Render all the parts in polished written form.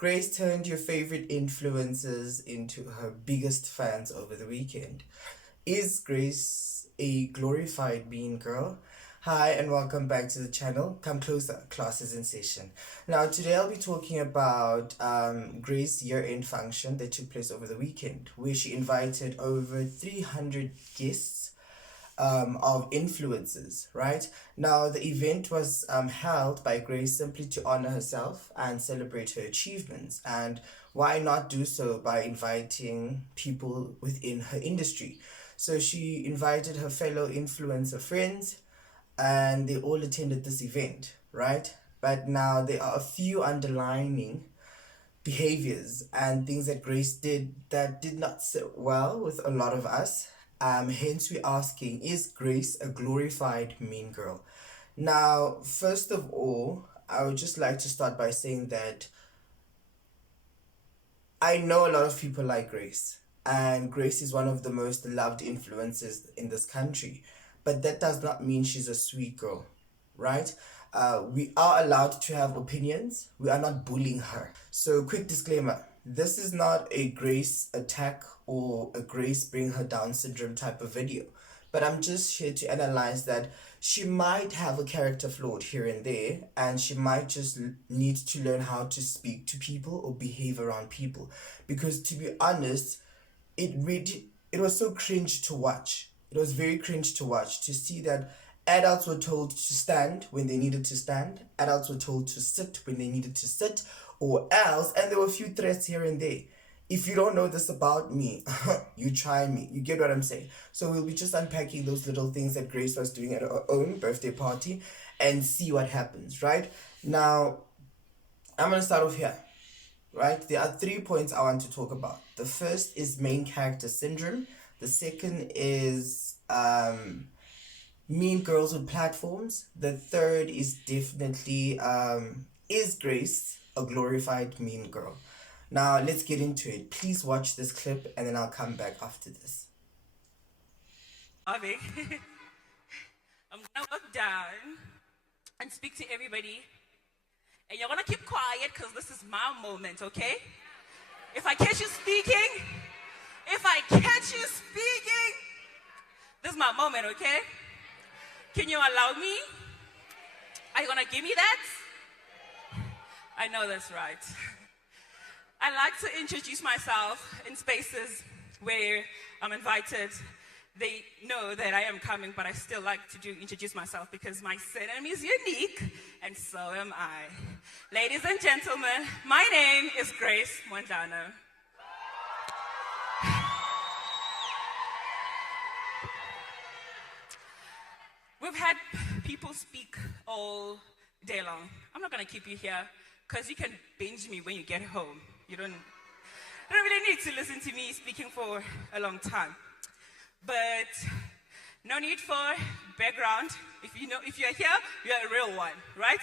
Grace turned your favorite influencers into her biggest fans over the weekend. Is Grace a glorified mean girl? Hi and welcome back to the channel. Come closer, class is in session. Now today I'll be talking about Grace's year-end function that took place over the weekend, where she invited over 300 guests of influencers, right? Now, the event was held by Grace simply to honor herself and celebrate her achievements. And why not do so by inviting people within her industry? So she invited her fellow influencer friends, and they all attended this event, right? But now there are a few underlining behaviors and things that Grace did that did not sit well with a lot of us. Hence, we're asking, is Grace a glorified mean girl? Now, first of all, I would just like to start by saying that I know a lot of people like Grace, and Grace is one of the most loved influencers in this country. But that does not mean she's a sweet girl, right? We are allowed to have opinions. We are not bullying her. So, quick disclaimer, this is not a Grace attack or a Grace bring her down syndrome type of video. But I'm just here to analyze that she might have a character flaw here and there, and she might just need to learn how to speak to people or behave around people. Because to be honest, it was so cringe to watch. It was very cringe to watch, to see that adults were told to stand when they needed to stand, adults were told to sit when they needed to sit, or else, and there were a few threats here and there. If you don't know this about me, you try me. You get what I'm saying? So we'll be just unpacking those little things that Grace was doing at her own birthday party and see what happens, right? Now, I'm going to start off here, right? There are 3 points I want to talk about. The first is main character syndrome. The second is mean girls with platforms. The third is definitely is Grace a glorified mean girl? Now let's get into it. Please watch this clip and then I'll come back after this. Avi, I'm gonna look down and speak to everybody. And you're gonna keep quiet because this is my moment, okay? If I catch you speaking, this is my moment, okay? Can you allow me? Are you gonna give me that? I know that's right. I like to introduce myself in spaces where I'm invited. They know that I am coming, but I still like to introduce myself because my surname is unique, and so am I. Ladies and gentlemen, my name is Grace Mondlane. We've had people speak all day long. I'm not going to keep you here because you can binge me when you get home. You don't really need to listen to me speaking for a long time. But no need for background. If you're here, you're a real one, right?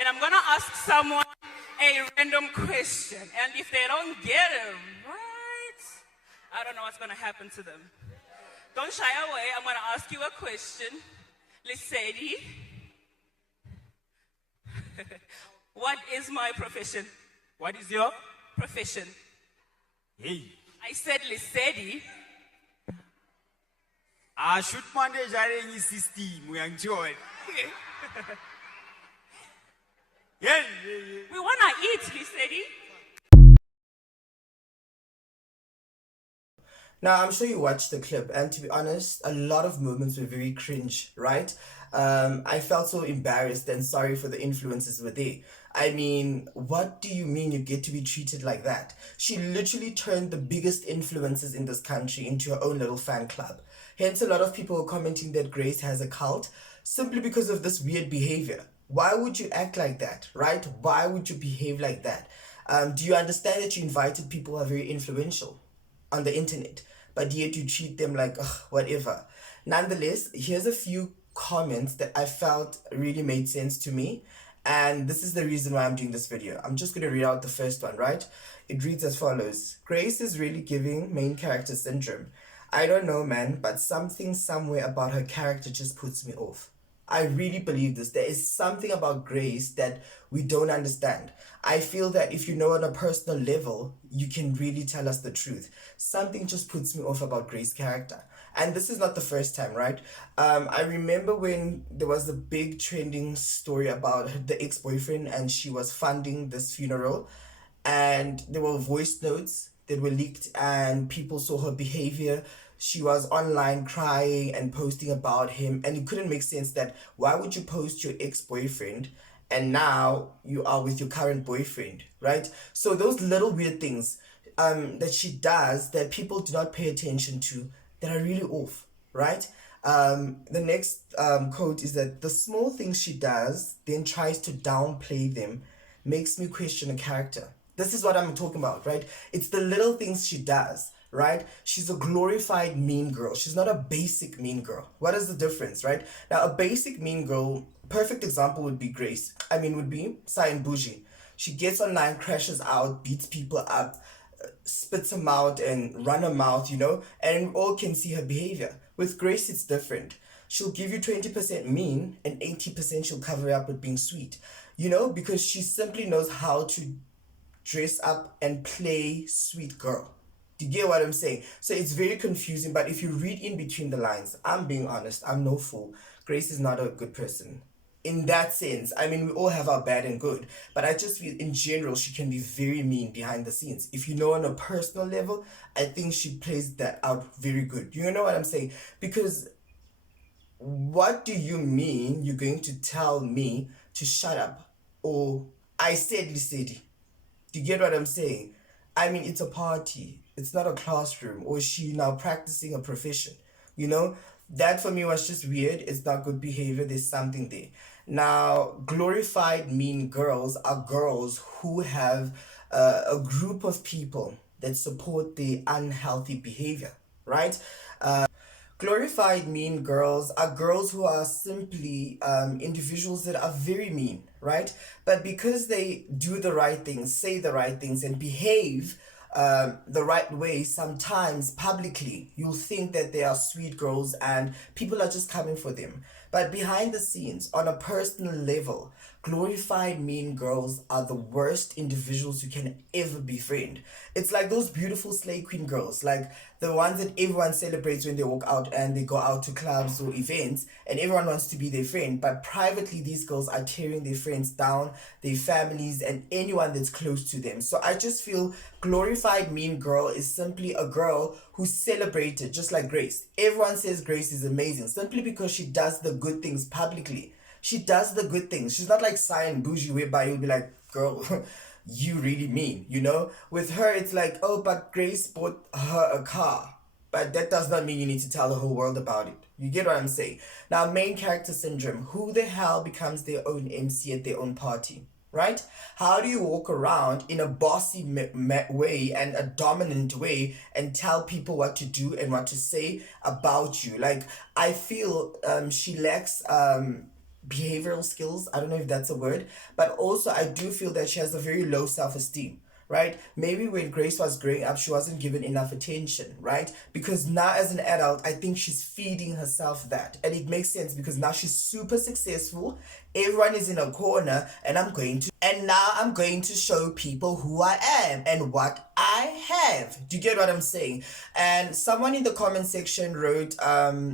And I'm going to ask someone a random question. And if they don't get it right, I don't know what's going to happen to them. Don't shy away. I'm going to ask you a question. Lesedi, what is my profession? What is your? Profession. Hey. I said Lesedi. Shoot manager any system. We enjoy. Yeah. We want to eat, Lesedi. Now, I'm sure you watched the clip, and to be honest, a lot of moments were very cringe, right? I felt so embarrassed and sorry for the influencers were there. I mean, what do you mean you get to be treated like that? She literally turned the biggest influencers in this country into her own little fan club. Hence, a lot of people are commenting that Grace has a cult simply because of this weird behavior. Why would you act like that, right? Why would you behave like that? Do you understand that you invited people who are very influential on the internet, but yet you treat them like, ugh, whatever? Nonetheless, here's a few comments that I felt really made sense to me, and this is the reason why I'm doing this video. I'm just going to read out the first one, right? It reads as follows. Grace is really giving main character syndrome. I don't know, man, but something somewhere about her character just puts me off. I really believe this. There is something about Grace that we don't understand. I feel that if you know on a personal level, you can really tell us the truth. Something just puts me off about Grace's character. And this is not the first time, right? I remember when there was a big trending story about the ex boyfriend and she was funding this funeral, and there were voice notes that were leaked and people saw her behavior. She was online crying and posting about him, and it couldn't make sense that why would you post your ex-boyfriend and now you are with your current boyfriend, right? So those little weird things that she does that people do not pay attention to, that are really off, right? The next quote is that the small things she does then tries to downplay them makes me question a character. This is what I'm talking about, right? It's the little things she does, right? She's a glorified mean girl. She's not a basic mean girl. What is the difference, right? Now, a basic mean girl, perfect example would be Grace. Would be Cyan Bougie. She gets online, crashes out, beats people up, spits them out and run her mouth, and we all can see her behavior. With Grace, it's different. She'll give you 20% mean and 80% she'll cover it up with being sweet, because she simply knows how to dress up and play sweet girl. Do you get what I'm saying? So it's very confusing, but if you read in between the lines, I'm being honest, I'm no fool. Grace is not a good person. In that sense, we all have our bad and good, but I just feel in general she can be very mean behind the scenes. If you know on a personal level, I think she plays that out very good. You know what I'm saying? Because what do you mean you're going to tell me to shut up? Or I said, do you get what I'm saying? It's a party. It's not a classroom. Or is she now practicing a profession? That for me was just weird. It's not good behavior. There's something there. Now, glorified mean girls are girls who have a group of people that support the unhealthy behavior, right? Glorified mean girls are girls who are simply individuals that are very mean, right? But because they do the right things, say the right things, and behave the right way, sometimes publicly, you'll think that they are sweet girls and people are just coming for them. But behind the scenes, on a personal level, glorified mean girls are the worst individuals you can ever befriend. It's like those beautiful slay queen girls, like the ones that everyone celebrates when they walk out and they go out to clubs or events and everyone wants to be their friend. But privately, these girls are tearing their friends down, their families, and anyone that's close to them. So I just feel glorified mean girl is simply a girl who's celebrated, just like Grace. Everyone says Grace is amazing simply because she does the good things publicly. She does the good things. She's not like Cyan Bougie whereby you'll be like, girl, you really mean, With her, it's like, oh, but Grace bought her a car. But that does not mean you need to tell the whole world about it. You get what I'm saying? Now, main character syndrome. Who the hell becomes their own MC at their own party? Right? How do you walk around in a bossy way and a dominant way and tell people what to do and what to say about you? Like, I feel she lacks behavioral skills. I don't know if that's a word, but also I do feel that she has a very low self-esteem, right? Maybe when Grace was growing up, she wasn't given enough attention, right? Because now as an adult, I think she's feeding herself that. And it makes sense because now she's super successful. Everyone is in a corner and now I'm going to show people who I am and what I have. Do you get what I'm saying? And someone in the comment section wrote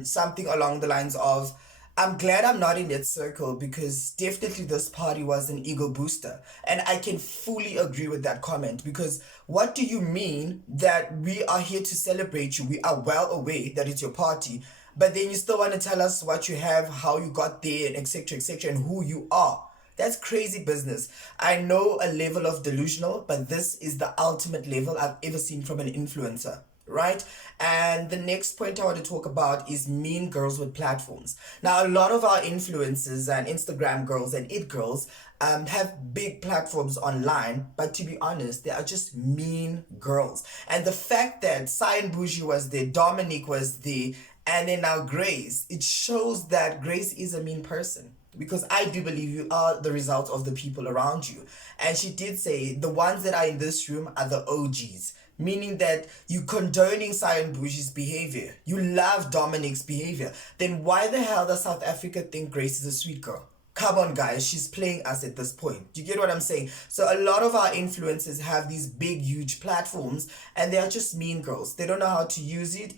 something along the lines of, I'm glad I'm not in that circle because definitely this party was an ego booster. And I can fully agree with that comment because what do you mean that we are here to celebrate you? We are well aware that it's your party, but then you still want to tell us what you have, how you got there, and etc., and who you are. That's crazy business. I know a level of delusional, but this is the ultimate level I've ever seen from an influencer. Right? And the next point I want to talk about is mean girls with platforms. Now, a lot of our influencers and Instagram girls and it girls have big platforms online, but to be honest, they are just mean girls. And the fact that Cyan Bougie was there, Dominique was there, and then now Grace, it shows that Grace is a mean person. Because I do believe you are the result of the people around you. And she did say the ones that are in this room are the OGs. meaning that you condoning Cyan Boujie's behavior. You love Dominic's behavior. Then why the hell does South Africa think Grace is a sweet girl? Come on, guys, she's playing us at this point. Do you get what I'm saying? So a lot of our influencers have these big, huge platforms, and they are just mean girls. They don't know how to use it.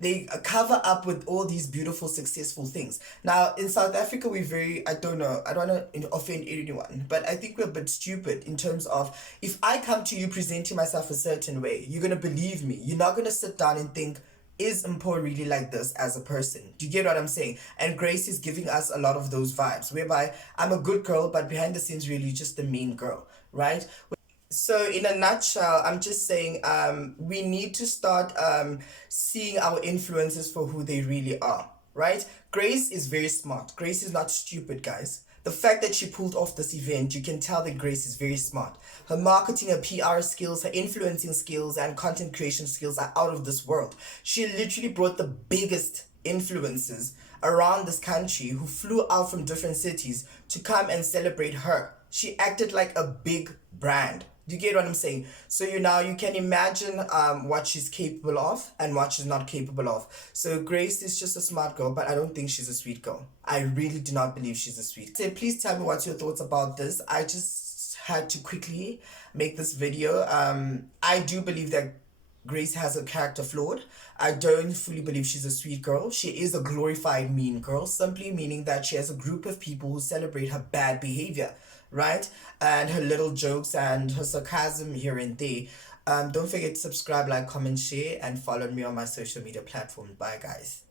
They cover up with all these beautiful, successful things. Now, in South Africa, we're very, I don't know, I don't want to offend anyone, but I think we're a bit stupid in terms of, if I come to you presenting myself a certain way, you're going to believe me. You're not going to sit down and think, is Mpo really like this as a person? Do you get what I'm saying? And Grace is giving us a lot of those vibes, whereby I'm a good girl, but behind the scenes, really just a mean girl, right? So in a nutshell, I'm just saying we need to start seeing our influencers for who they really are, right? Grace is very smart. Grace is not stupid, guys. The fact that she pulled off this event, you can tell that Grace is very smart. Her marketing, her PR skills, her influencing skills, and content creation skills are out of this world. She literally brought the biggest influencers around this country who flew out from different cities to come and celebrate her. She acted like a big brand. Do you get what I'm saying? So you can imagine what she's capable of and what she's not capable of. So Grace is just a smart girl, but I don't think she's a sweet girl. I really do not believe she's a sweet girl. So please tell me what's your thoughts about this. I just had to quickly make this video. I do believe that Grace has a character flawed. I don't fully believe she's a sweet girl. She is a glorified mean girl, simply meaning that she has a group of people who celebrate her bad behavior, right? And her little jokes and her sarcasm here and there. Don't forget to subscribe, like, comment, share, and follow me on my social media platforms. Bye, guys.